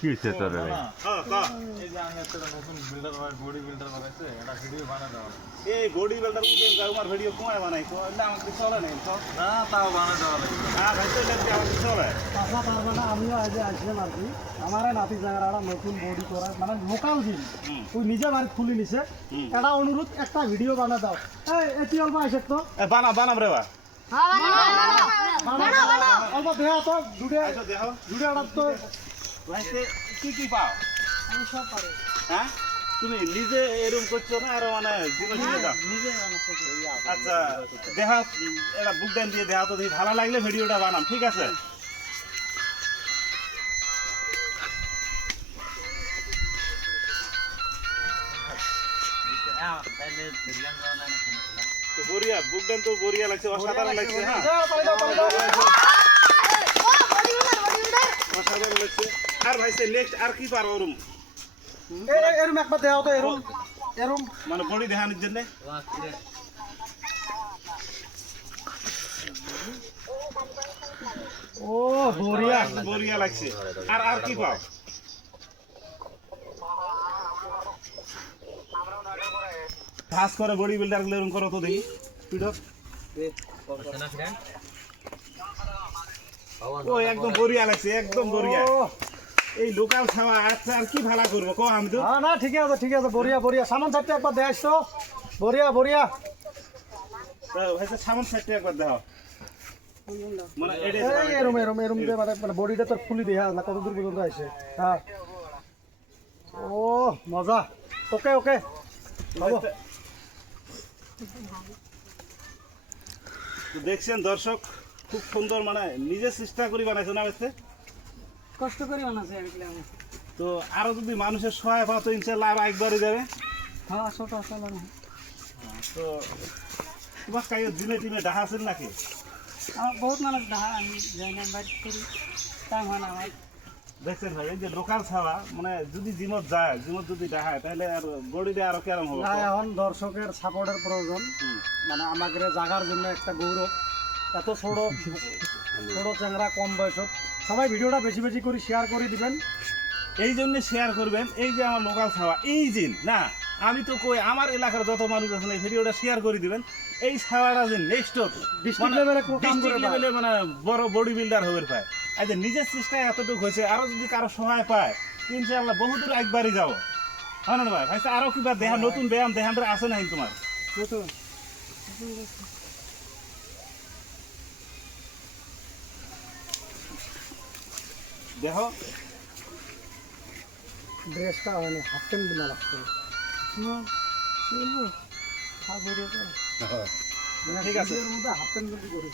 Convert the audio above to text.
কি হচ্ছে তোর রে? এই যে আমি একটা নতুন বিল্ডার বডি বিল্ডার বানাইছে এটা ভিডিও বানাই দাও এই বডি বিল্ডার কি আমার ভিডিও কমায় বানাই তো এটা আমাকে চলে নাই তো না তাও বানাই দেওয়া লাগবে হ্যাঁ ভাই তো এটা আমাকে চলে আচ্ছা তার মানে আমিও আজ আসলাম আর কি আমার নাতি জায়গাটা নতুন বডি করা মানে লোকাল জিম ওই নিজে বাড়ি খুলি নিছে এটা অনুরোধ একটা ভিডিও বানা দাও এই এটি অল্প আসে তো বানাম রে বা অল্প দেয়া তো দুটো আচ্ছা দেখো দুটো আড়াত তো ভাই কি পাও আমি সব পারি হ্যাঁ তুমি নিজে এরকম করছো না আর মানে জীবন দিয়ে দাও নিজে আচ্ছা দেখা এটা বুক ডান দিয়ে দেখা তো দেখি ভালো লাগলে ভিডিওটা বানাম ঠিক আছে তো বড়িয়া বুক ডান তো বড়িয়া লাগছে অসাধারণ লাগছে হ্যাঁ অসাধারণ লাগছে আর ভাই সে নেক্সট আর কি পারো ওরম এরম একবার দেওয়া তো এরম এরম মানে বডি দেখানোর জন্য ও বড়িয়া বড়িয়া লাগছে আর আর কি পাও খাস করে বডি বিল্ডার গুলো এরকম করো তো দেখি স্পিডত ও একদম বড়িয়া লাগছে একদম বড়িয়া এই লোকাল খাওয়া আচ্ছা আর কি ভালো করবো কো আমি তো না ঠিক আছে বড়িয়া বড়িয়া সামান চারটে একবার দেয় তো বড়িয়া বড়িয়া ভাই সামন সাইডটা একবার দেখো মানে এরম এরম এরম দিয়ে মানে বডিটা তো ফুলি দেয়া না কত দূর পর্যন্ত আসে হ্যাঁ ও মজা ওকে ওকে তো দেখছেন দর্শক খুব সুন্দর মানে নিজে চেষ্টা করি বানাইছো না বেশি কষ্ট করে বানাছে তো আরো যদি মানুষের সহায় পাও তো ইনশাল্লাহ আরো একবারই যাবে হ্যাঁ ছোট আসলে তো তোমার কাইয়ে দিনে টিমে ডাহা আছেন নাকি আমার বহুত মানুষ দেখা আমি যাই না বাইক করি টাইম হয় না আমার দেখছেন ভাই এই যে লোকাল ছাওয়া মানে যদি জিমত যায় জিমত যদি দেখায় তাহলে আর বডিতে আরো কেরম হবে না এখন দর্শকের সাপোর্টের প্রয়োজন মানে আমাদের জাগার জন্য একটা গৌরব এত ছোট ছোট চ্যাংরা কম বয়সত সবাই ভিডিওটা বেশি বেশি করে শেয়ার করে দিবেন এই জন্য শেয়ার করবেন এই যে আমার লোকাল ছাওয়া এই জিন না আমি তো কই আমার এলাকার যত মানুষ আছেন এই ভিডিওটা শেয়ার করে দিবেন এই ছাওয়াটা যে নেক্সট ডিস্ট্রিক্ট লেভেলে কাম করে লেভেলে মানে বড় বডি বিল্ডার হবে পায় আচ্ছা নিজের চেষ্টায় এতটুকু হয়েছে আরো যদি কারো সহায় পায় ইনশাআল্লাহ বহুদূর একবারই যাবো হ্যাঁ না ভাই ভাই আরো কিবা দেখা নতুন ব্যায়াম দেখান আছে নাই তোমার নতুন দেখো ড্রেসটা মানে হাফ প্যান্ট বিনা লাগছে ঠিক আছে হাফ প্যান্ট করি